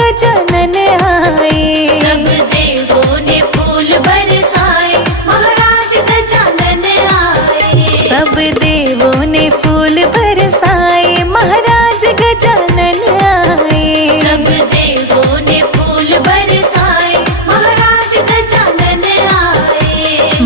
गजानन आए। सब देवों ने फूल बरसाए, महाराज गजानन आए। सब देवों ने फूल बरसाए, महाराज गजानन आए। सब देवों ने फूल बरसाए, महाराज गजानन आए।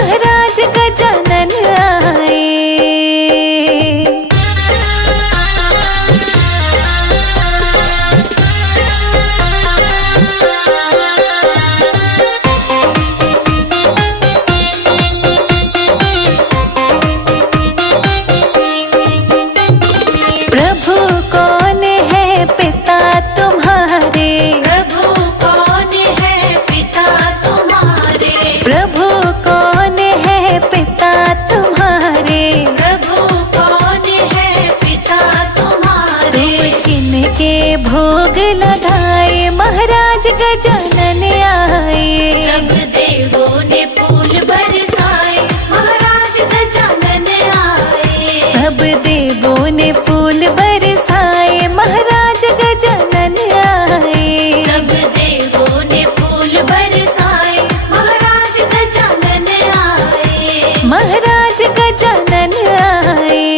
महाराज गजानन आए। प्रभु कौन है पिता तुम्हारे? प्रभु कौन है पिता तुम्हारे? प्रभु कौन है पिता तुम्हारे? प्रभु कौन है पिता तुम्हारे? तुम किनके भोग लगाए, महाराज गजानन आए। सब देवों ने फूल बरसाए, महाराज गजानन आए। सब देवों ने फूल बरसाए, महाराज गजानन आए। सब देवों ने फूल बरसाए, महाराज गजानन आए। महाराज गजानन आए।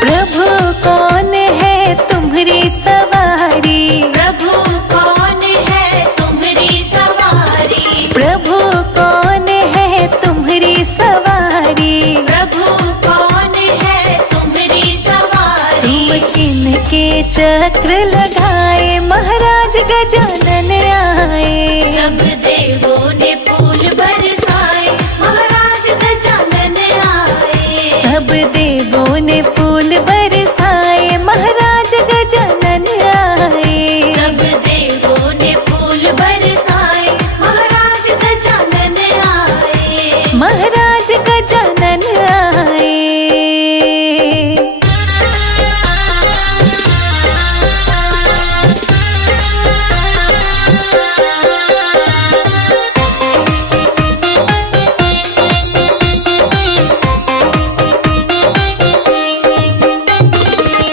प्रभु कौन है तुम्हारी सवारी? प्रभु कौन है तुम्हारी सवारी? प्रभु कौन है तुम्हारी सवारी? प्रभु कौन है तुम्हारी सवारी? तुम किनके चक्र लगाए, महाराज गजानन आए। सब देवों ने फूल बरसाए, महाराज गजानन आए। सब देवों ने फूल बरसाए, महाराज गजानन आए। सब देवों ने फूल बरसाए, महाराज गजानन आए। महाराज गजानन आए।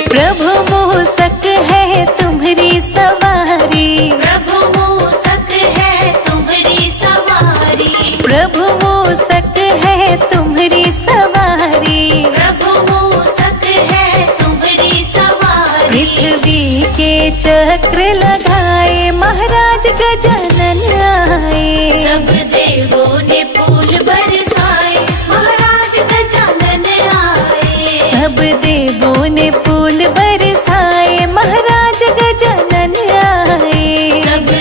प्रभु मूसक है तुम्हारी सवारी। प्रभु मूसक है तुम्हारी सवारी। प्रभु मूसक है तुम्हारी सवारी। प्रभु मूसक है तुम्हारी सवारी। पृथ्वी के चक्र लगाए, महाराज गजानन आए। सब देवों ने फूल बरसाए, महाराज गजानन आए। सब देवों ने फूल बरसाए, महाराज गजानन आए। सब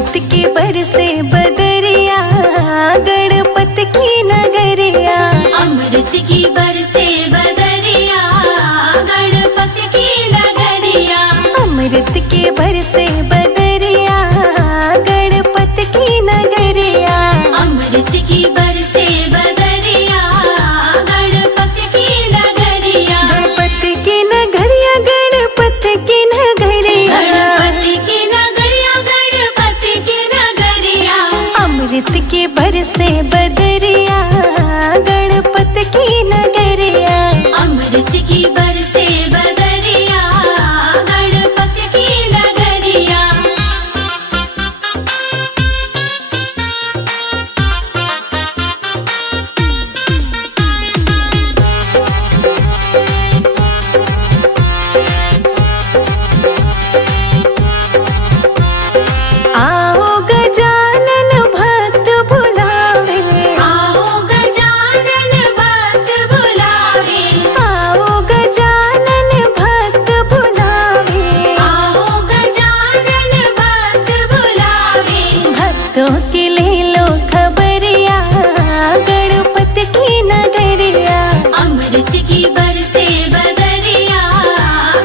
अमृत की बरसे बदरिया गणपति की नगरिया। अमृत की बरसे बदरिया गणपति की नगरिया। अमृत की बरसे बदरिया गणपति की नगरिया। अमृत की बरसे बदरिया गणपति की नगरिया। गणपति की नगरिया गणपति की नगरिया। गणपति की नगरिया गणपति की नगरिया। अमृत की बरसे बदरिया गणपति की नगरिया। अमृत की बरसे बदरिया गणपति की नगरिया। आओ गजानन भक्त बुलावे। आओ गजानन भक्त बुलावे। आओ गजानन भक्त बुलावे। आओ गजानन भक्त बुलावे। भक्तों की ले लो खबरिया गणपति की नगरिया। अमृत की बरसे बदरिया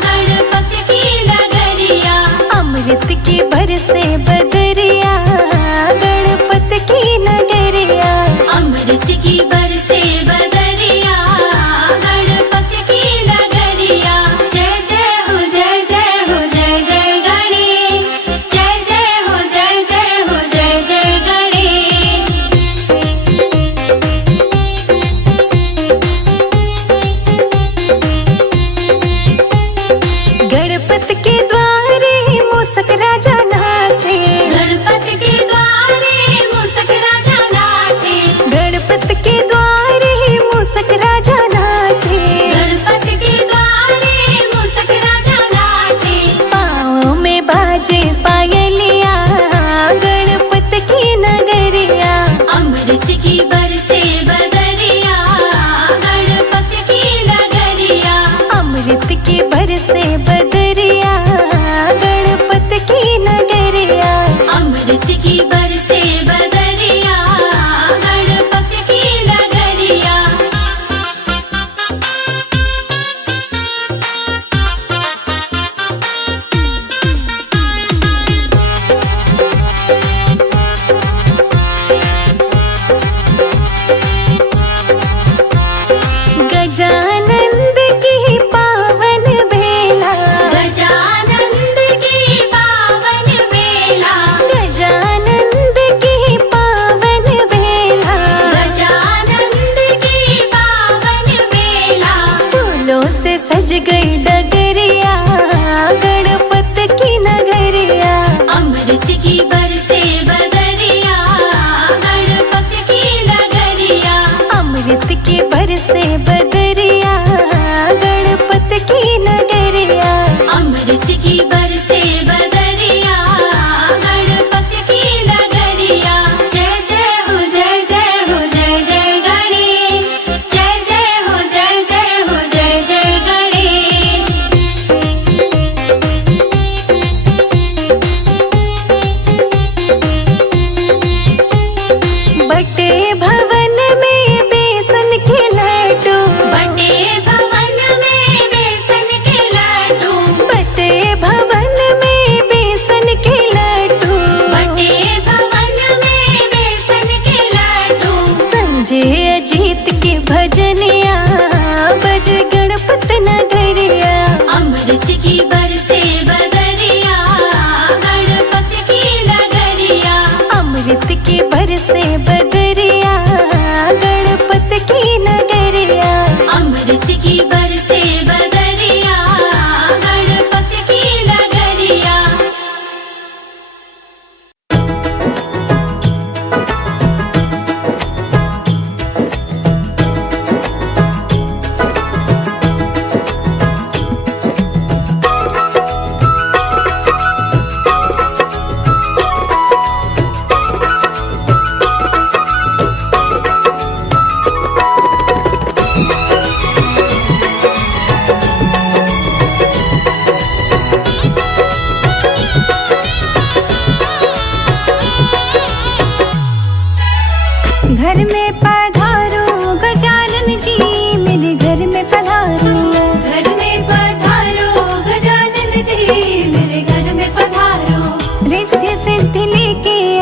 गणपति की नगरिया। अमृत की बरसे बदरिया गणपति की नगरिया। अमृत की बरसे बदरिया गणपति की नगरिया। जय जय हो जय जय हो जय जय गणेश। जय जय हो जय जय हो जय जय गणेश।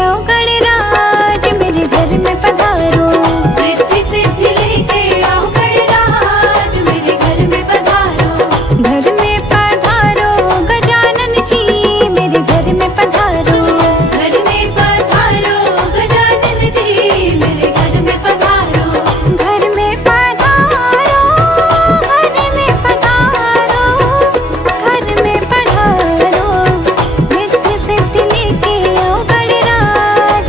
आओ गणराज मेरे घर में पधारो। रिद्धि सिद्धि लेके आओ गणराज मेरे घर में पधारो। घर में पधारो गजानन जी मेरे घर में पधारो। घर में पधारो गजानन जी मेरे घर में पधारो। घर में पधारो घर में पधारो। घर में पधारो रिद्धि सिद्धि लेके आओ गणराज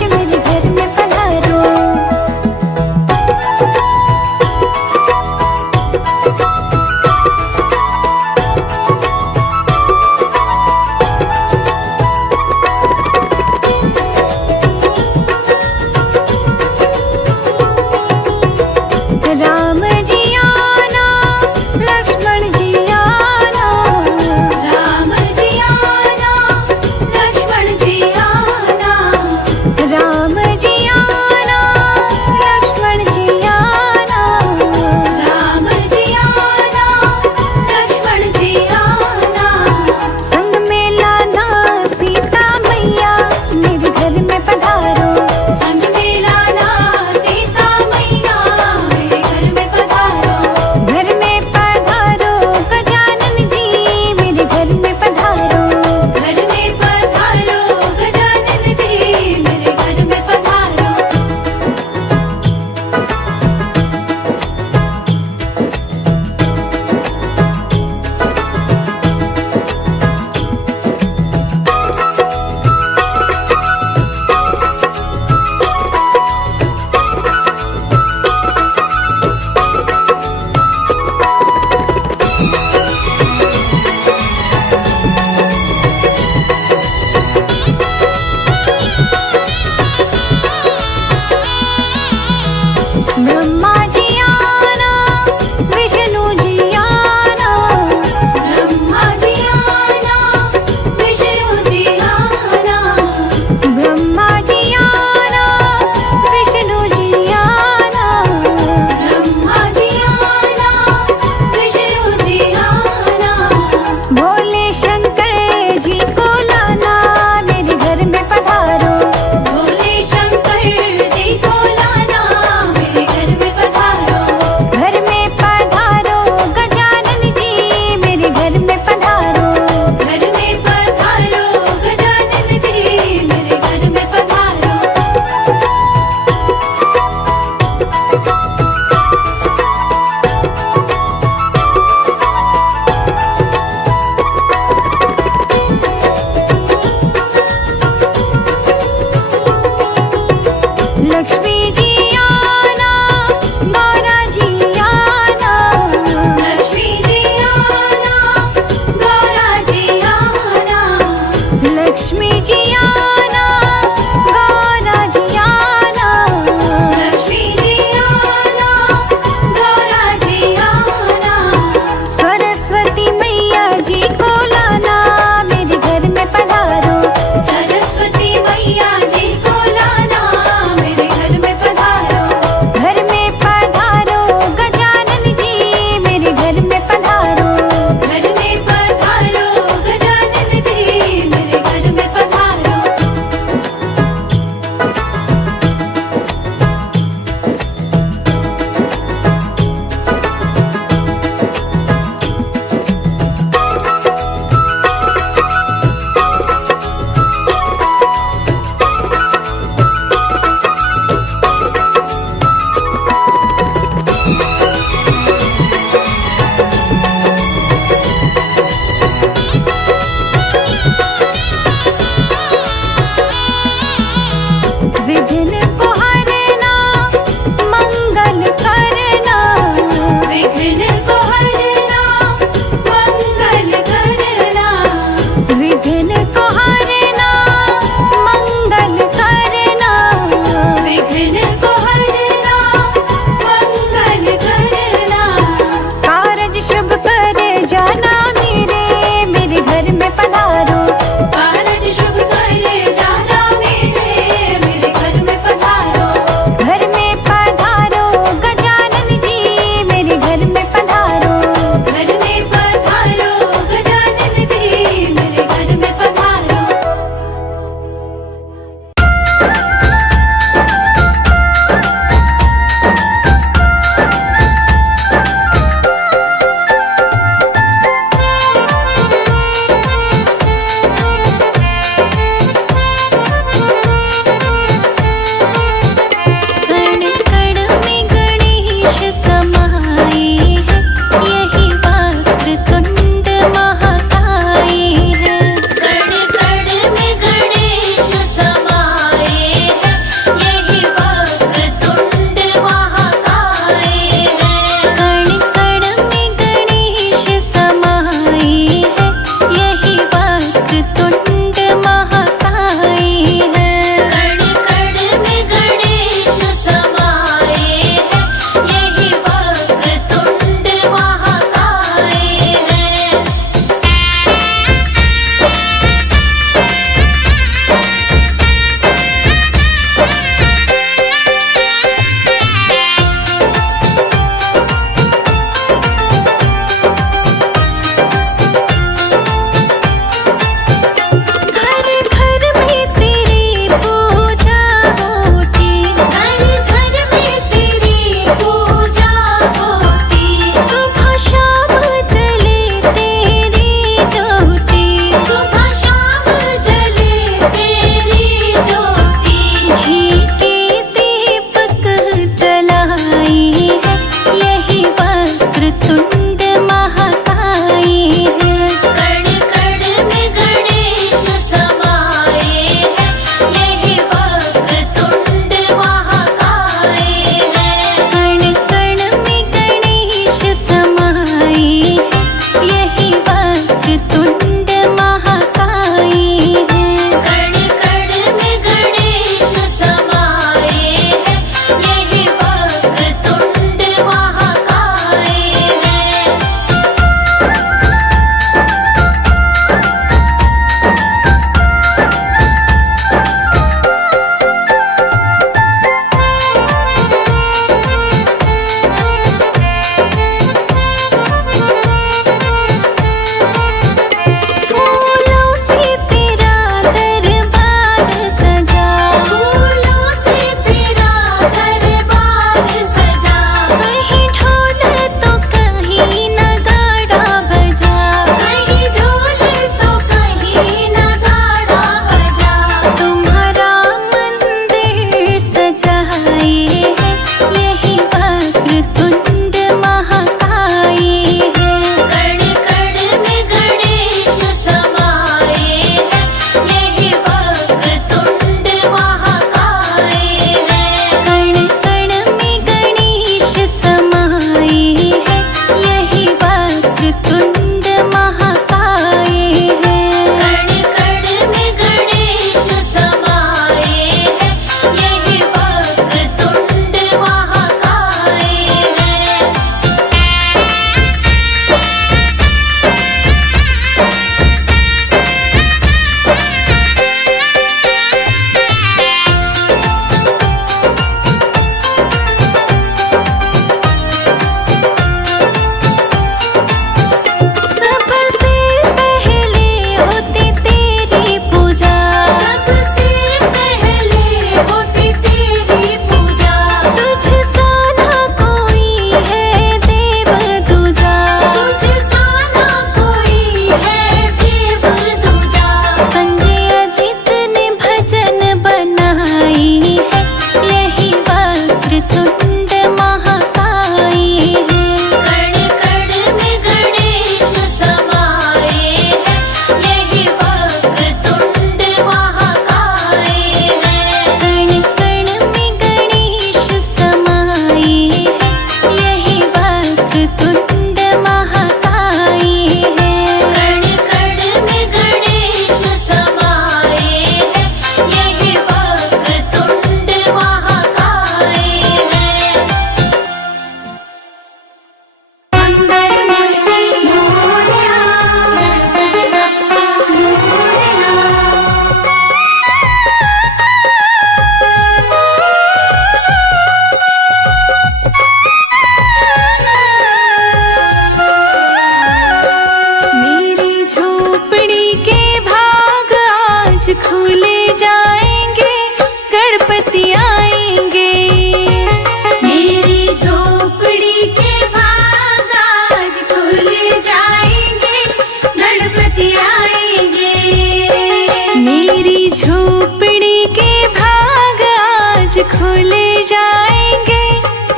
खुले जाएंगे,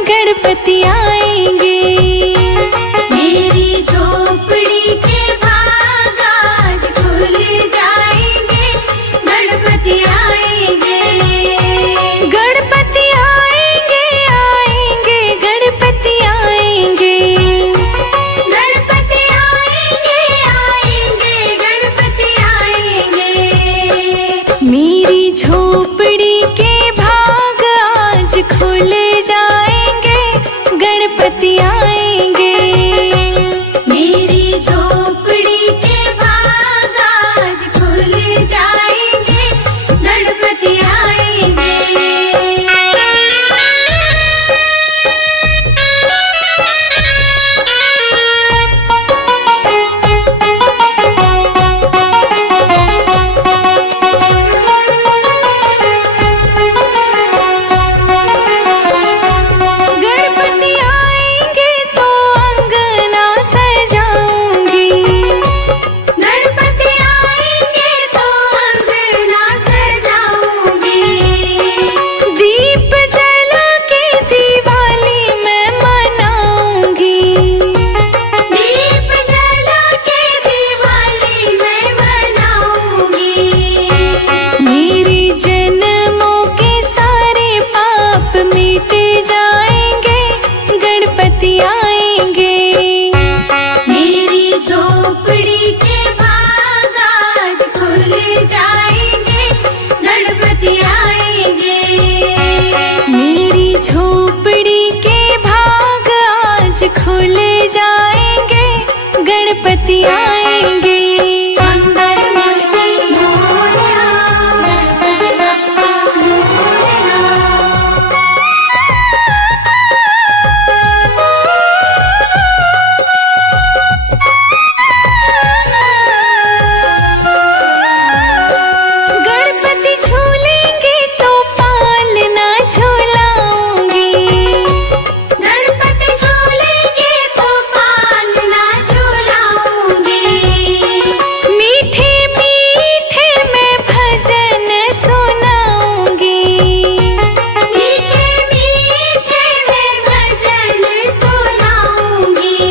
गणपति आएंगे। मेरी झोपड़ी के भाग आज खुल जाएंगे, गणपति आएंगे। गणपति आएंगे, आएंगे, गणपति आएंगे। गणपति आएंगे, आएंगे, गणपति आएंगे। मेरी झोपड़ी के भाग आज खुल जाएंगे, गणपति आएंगे। मेरी झोपड़ी के भाग आज खुल जाएंगे, गणपति आएंगे। गणपति आएंगे तो अंगना सजाऊंगी। गणपति आएंगे तो अंगना सजाऊंगी। दीप जला के दिवाली मैं मनाऊंगी। दीप जला के दिवाली मैं मनाऊंगी। मेरे जन्मों के सारे पाप मिट जाएंगे, गणपति आएंगे। मेरी झोपड़ी के भाग आज खुल जाएंगे, गणपति आएंगे। मेरी झोपड़ी के भाग आज खुल जाएंगे, गणपति आएंगे। मंगल मूर्ति मोरया, गणपति बप्पा मोरया। गणपति झूलेंगे तो पालना झूलाऊंगी। गणपति झूलेंगे तो पालना झूलाऊंगी। मीठे मीठे मैं भजन सुनाऊंगी। मीठे मीठे मैं भजन सुनाऊंगी।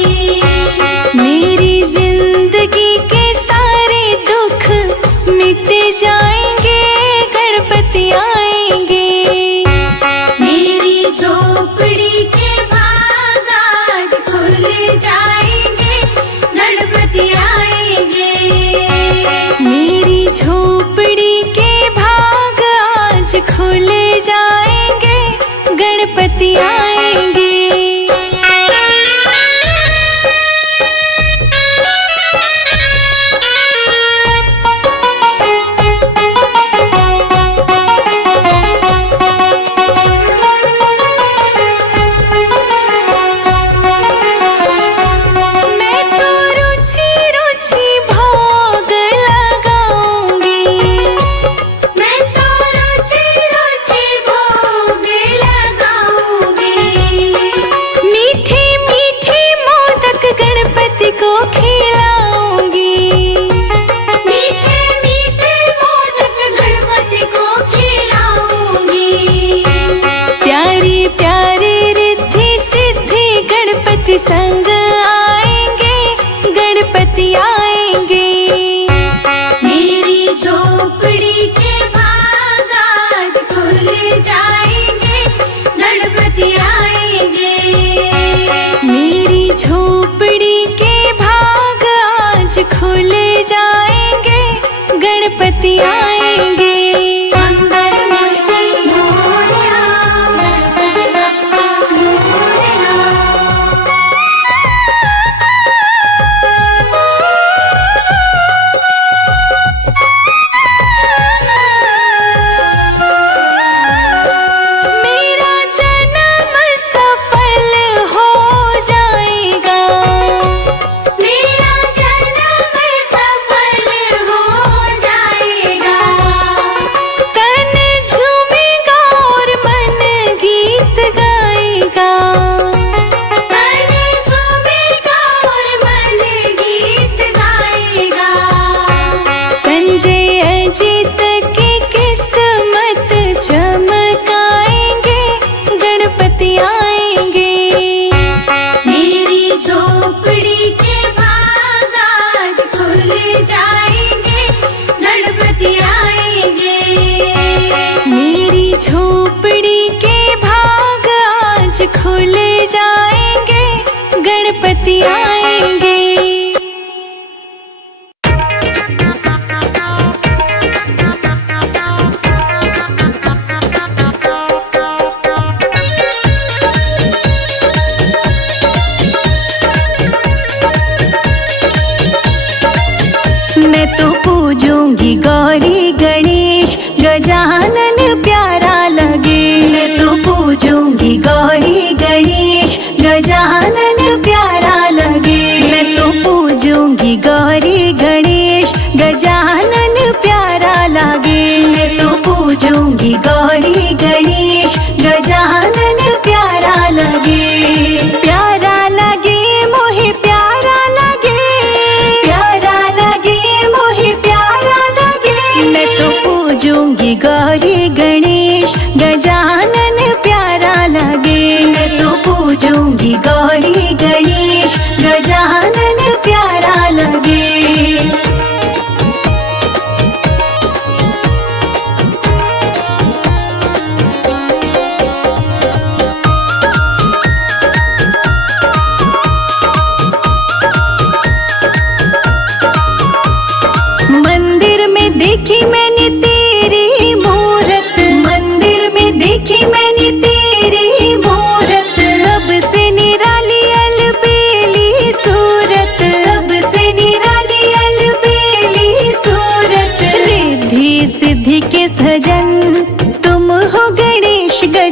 मेरी जिंदगी के सारे दुख मिट जाएंगे, गणपति आएंगे। मेरी झोपड़ी के भाग आज खुल जाएंगे, गणपति आएंगे। मेरी झोपड़ी के भाग आज खुल जाएंगे, गणपति आएंगे। मैं तो रुचि रुचि भोग लगाऊंगी। मैं तो रुचि रुचि भोग लगाऊंगी।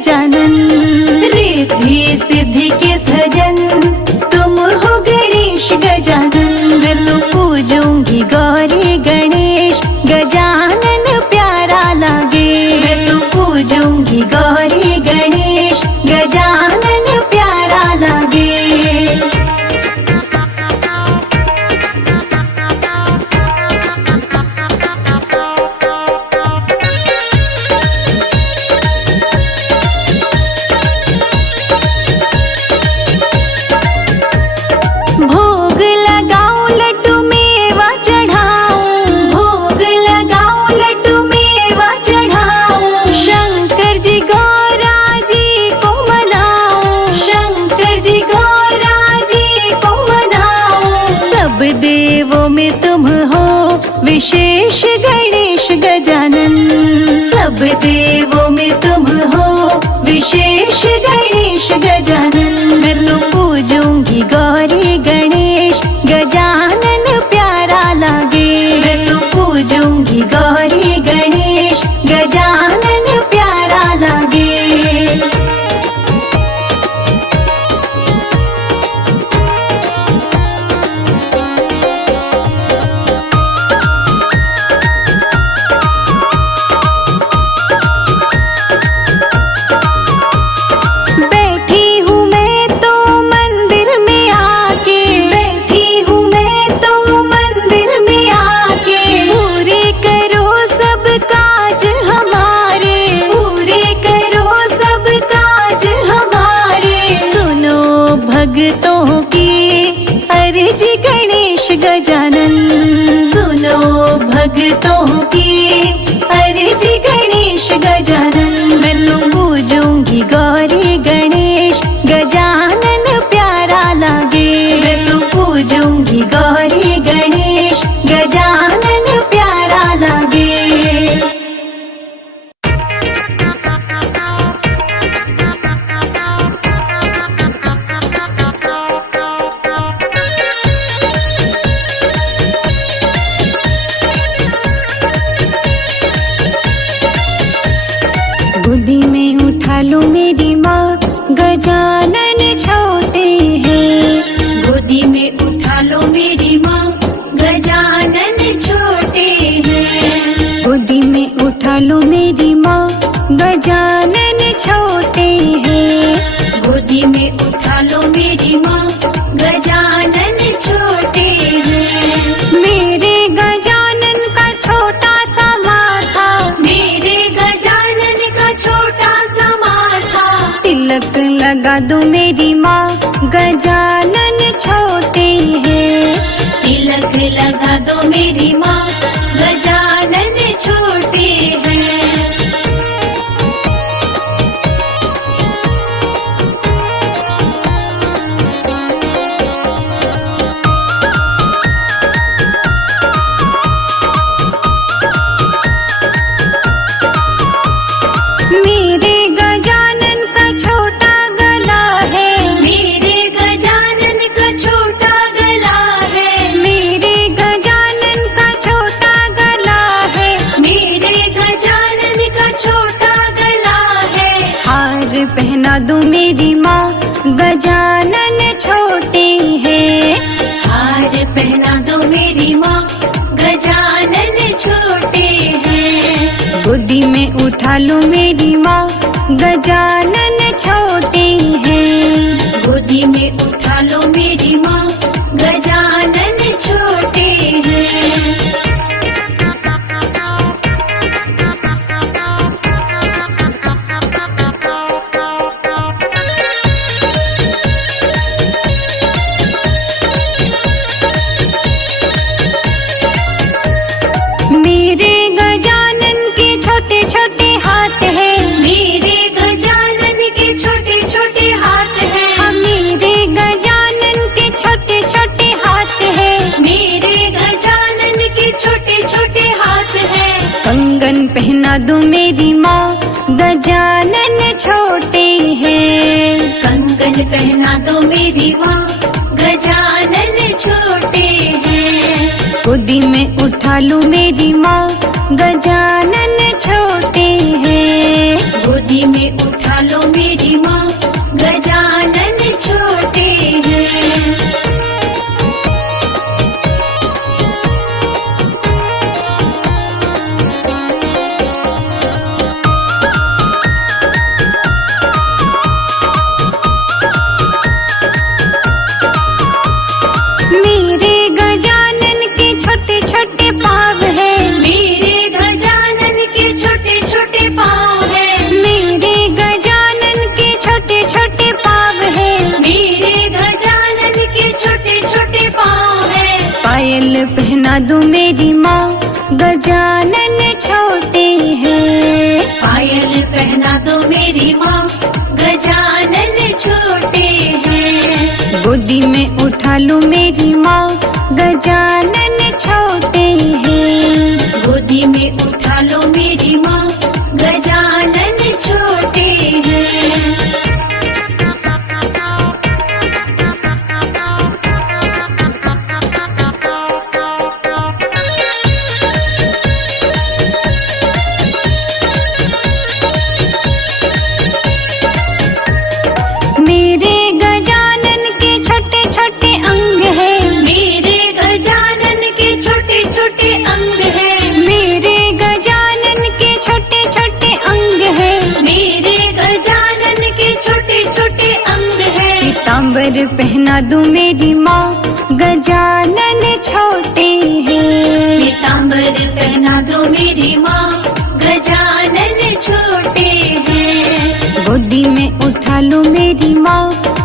गजानन। रिद्धि सिद्धि के सजन तुम हो गणेश गजानन। मैं तो पूजूंगी गौरी गणेश गजानन प्यारा लागे। मैं तो पूजूंगी गौरी गणेश गजानन प्यारा लागे। भोग लगाऊं लड्डू मेवा चढ़ाऊं। भोग लगाऊं लड्डू मेवा चढ़ाऊं। शंकर जी गौरा जी को मनाऊं। शंकर जी गौरा जी को मनाऊं। सब देवों में तुम हो विशेष गणेश गजानन। सब देवों में तुम हो विशेष गणेश गजानन। मैं तो पूजूंगी गौरी गणेश गजानन प्यारा लागे। मैं तो पूजूंगी गौरी गणेश गजानन प्यारा लागे। बैठी हूँ मैं तो मंदिर में आके। बैठी हूँ मैं तो मंदिर में आके। पूरे करो सब काज हमारे। पूरे करो सब काज हमारे। सुनो भक्तों की अर्जी गणेश गजानन। सुनो भक्तों की अर्जी गणेश गजानन। मैं तो पूजूंगी गौरी गणेश गजानन प्यारा लागे। मैं तो पूजूंगी गौरी गणेश गजानन प्यारा लागे। गोदी में उठा लो मेरी माँ गजानन छोटे हैं। गोदी में उठा लो मेरी माँ गजानन छोटे हैं। गोदी में उठा लो मेरी माँ गजानन छोटे हैं। गोदी में उठा लो मेरी माँ गजानन छोटे हैं। मेरे गजानन का छोटा सा माथा। मेरे गजानन का छोटा सा माथा। तिलक लगा दो मेरी माँ गजानन छोटे हैं। तिलक लगा दो मेरी माँ गजानन छोटे हैं। मेरे गजानन का छोटा गला है। मेरे गजानन का छोटा गला है। मेरे गजानन का छोटा गला है। मेरे गजानन का छोटा गला है। हार पहना दो मेरी माँ गजानन छोटे हैं। हार पहना दो मेरी माँ गजानन छोटे हैं। गोदी में उठा लो मेरी माँ गजानन छोटे हैं। गोदी में उठा लो मेरी माँ गजानन छोटे हैं। मेरे गजानन के छोटे छोटे हाथ हैं। मेरे गजानन के छोटे छोटे हाथ हैं। मेरे गजानन के छोटे छोटे हाथ हैं। मेरे गजानन के छोटे छोटे हाथ हैं। कंगन पहना दो मेरी माँ गजानन छोटे हैं। कंगन पहना दो मेरी माँ गजानन छोटे हैं। गोदी में उठा लो मेरी माँ गजानन छोटे हैं। गोदी गोदी में उठा लो मेरी माँ, गजानन छोटे हैं। मेरे गजानन के छोटे छोटे पाँव है, मेरे गजानन के छोटे छोटे पाँव है, मेरे गजानन के छोटे छोटे पाँव है, मेरे गजानन के छोटे छोटे पाँव है। पायल पहना दूं मेरी माँ, गजानन छोटे हैं। पायल पहना दो मेरी माँ, गजानन छोटे हैं। गोदी में उठा लूं मेरी माँ, गजानन छोटे हैं। गोदी में उठा लो मेरी माँ, गजानन छोटे हैं। मेरे गजानन के छोटे छोटे अंग है, मेरे गजानन के छोटे छोटे अंग है, मेरे गजानन के छोटे छोटे अंग है। मेरे गजानन के छोटे छोटे अंग है। पीताम्बर पहना दूं मेरी माँ, गजानन छोटे हैं। पीताम्बर पहना दो मेरी माँ, गजानन छोटे हैं। गोदी में उठा लूं मेरी माँ,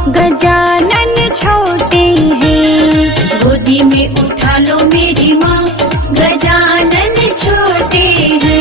गजानन छोटे हैं। गोदी में उठा लो मेरी माँ, गजानन छोटे हैं।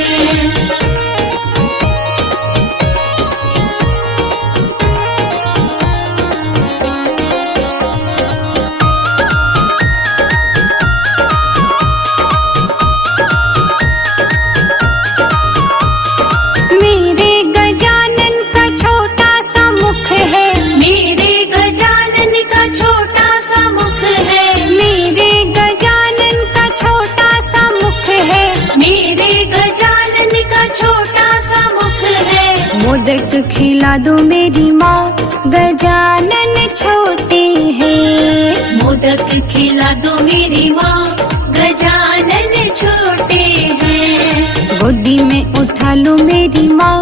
मेरे गजानन का छोटा सा मुख है, मेरे गजानन का छोटा सा मुख है, मेरे गजानन का छोटा सा मुख है। मेरे गजानन का छोटा सा मुख है। मोदक खिला दो मेरी माँ, गजानन छोटे हैं। मोदक खिला दो मेरी माँ, गजानन छोटे हैं। गोदी में उठा लूं मेरी माँ,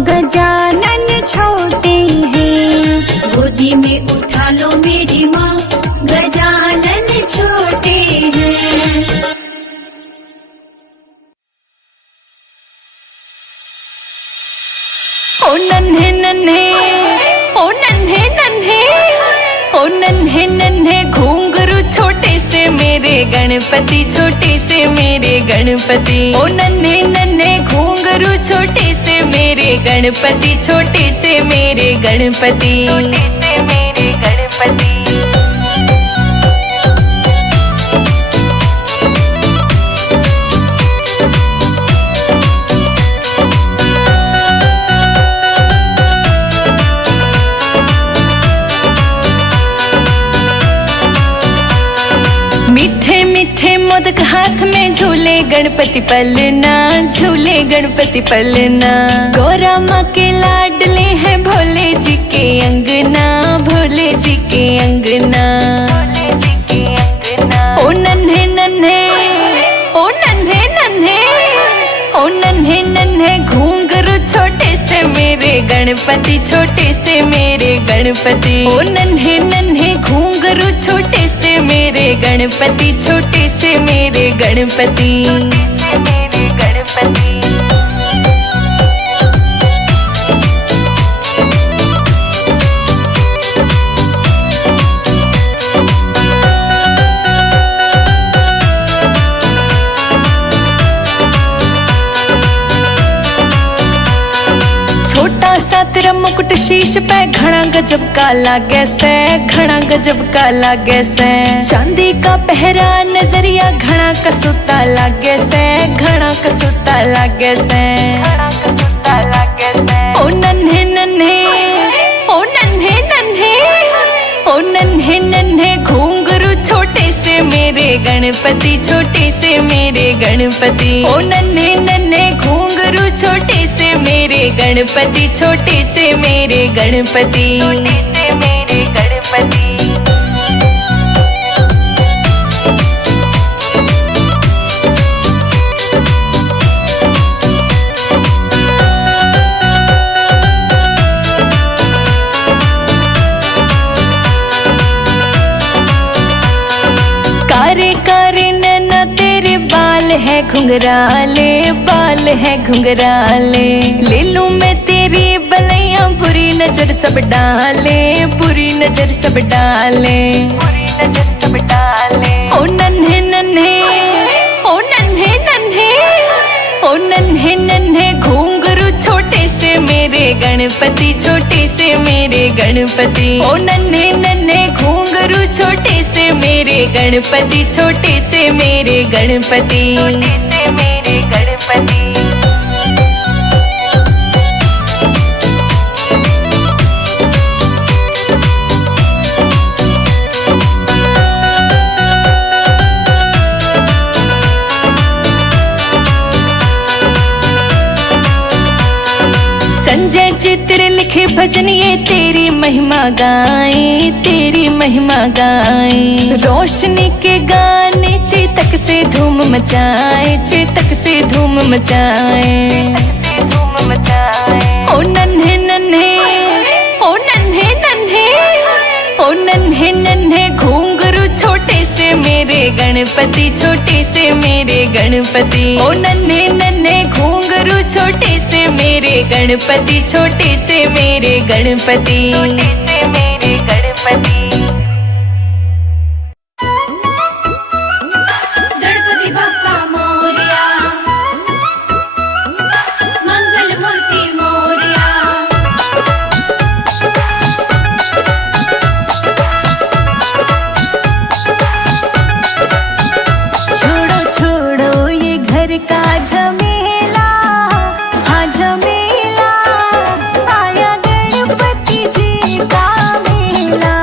गजानन छोटे हैं। गोदी में उठा लो मेरी माँ, गजानन छोटे हैं। ओ नन्हे नन्हे, ओ नन्हे नन्हे, ओ नन्हे नन्हे घुंघरू छोटे से मेरे गणपति, छोटे से मेरे गणपति। ओ नन्हे नन्हे घुंघरू छोटे से मेरे गणपति, छोटे से मेरे गणपति, छोटे से मेरे गणपति। मीठे मीठे मोदक हाथ में झूले गणपति पलना, झूले गणपति पलना। गौरा माँ के लाडले हैं भोले जी के अंगना, भोले जी के अंगना। ओ नन्हे नन्हे, ओ नन्हे नन्हे, ओ नन्हे नन्हे घुंघरू छोटे से मेरे गणपति, छोटे से मेरे गणपति। ओ नन्हे नन्हे घुंघरू छोटे से मेरे गणपति, छोटे से मेरे गणपति, छोटे से मेरे गणपति। छोटा सा तेरा मुकुट शीश पे घना गजब का लागे से, घना गजब का लागे से। चांदी का पहरा नजरिया घना कसूता लागे से, घना कसूता लागे से। ओ नन्हे नन्हे, ओ नन्हे नन्हे, ओ नन्हे नन्हे घुंघरू छोटे से मेरे गणपति, छोटे से मेरे गणपति। ओ नन्हे नन्हे घुंघरू छोटे से मेरे गणपति, छोटे से मेरे गणपति, छोटे से मेरे गणपति। कारे कारे नैना तेरे बाल है घुंघराले, बाल है घुंघराले। ले लूं मैं तेरी बलैया, बुरी नजर सब डाले, बुरी नजर सब डाले, बुरी नजर सब डाले। ओ नन्हे नन्हे, ओ नन्हे नन्हे, ओ नन्हे नन्हे घुंघरू छोटे से मेरे गणपति, छोटे से मेरे गणपति। ओ नन्हे नन्हे घुंघरू छोटे से मेरे गणपति, छोटे से मेरे गणपति, छोटे से मेरे गणपति। संजय चित्र लिखे भजन ये तेरी महिमा गाए, तेरी महिमा गाए। रोशनी के गाने चेतक से धूम मचाए, चेतक से धूम मचाए, धूम मचाए। ओ नन्हे नन्हे, ओ नन्हे नन्हे, ओ नन्हे नन्हे घुंघरू छोटे से मेरे गणपति, छोटे से मेरे गणपति। ओ नन्हे नन्हे घुंघरू छोटे से मेरे गणपति, छोटे से मेरे गणपति, छोटे से मेरे गणपति। गणपति बप्पा मोरया, मंगल मूर्ति मोरया। छोड़ो छोड़ो ये घर का झमेला, हाँ झमेला, आया गणपति जी का मेला।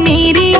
मेरी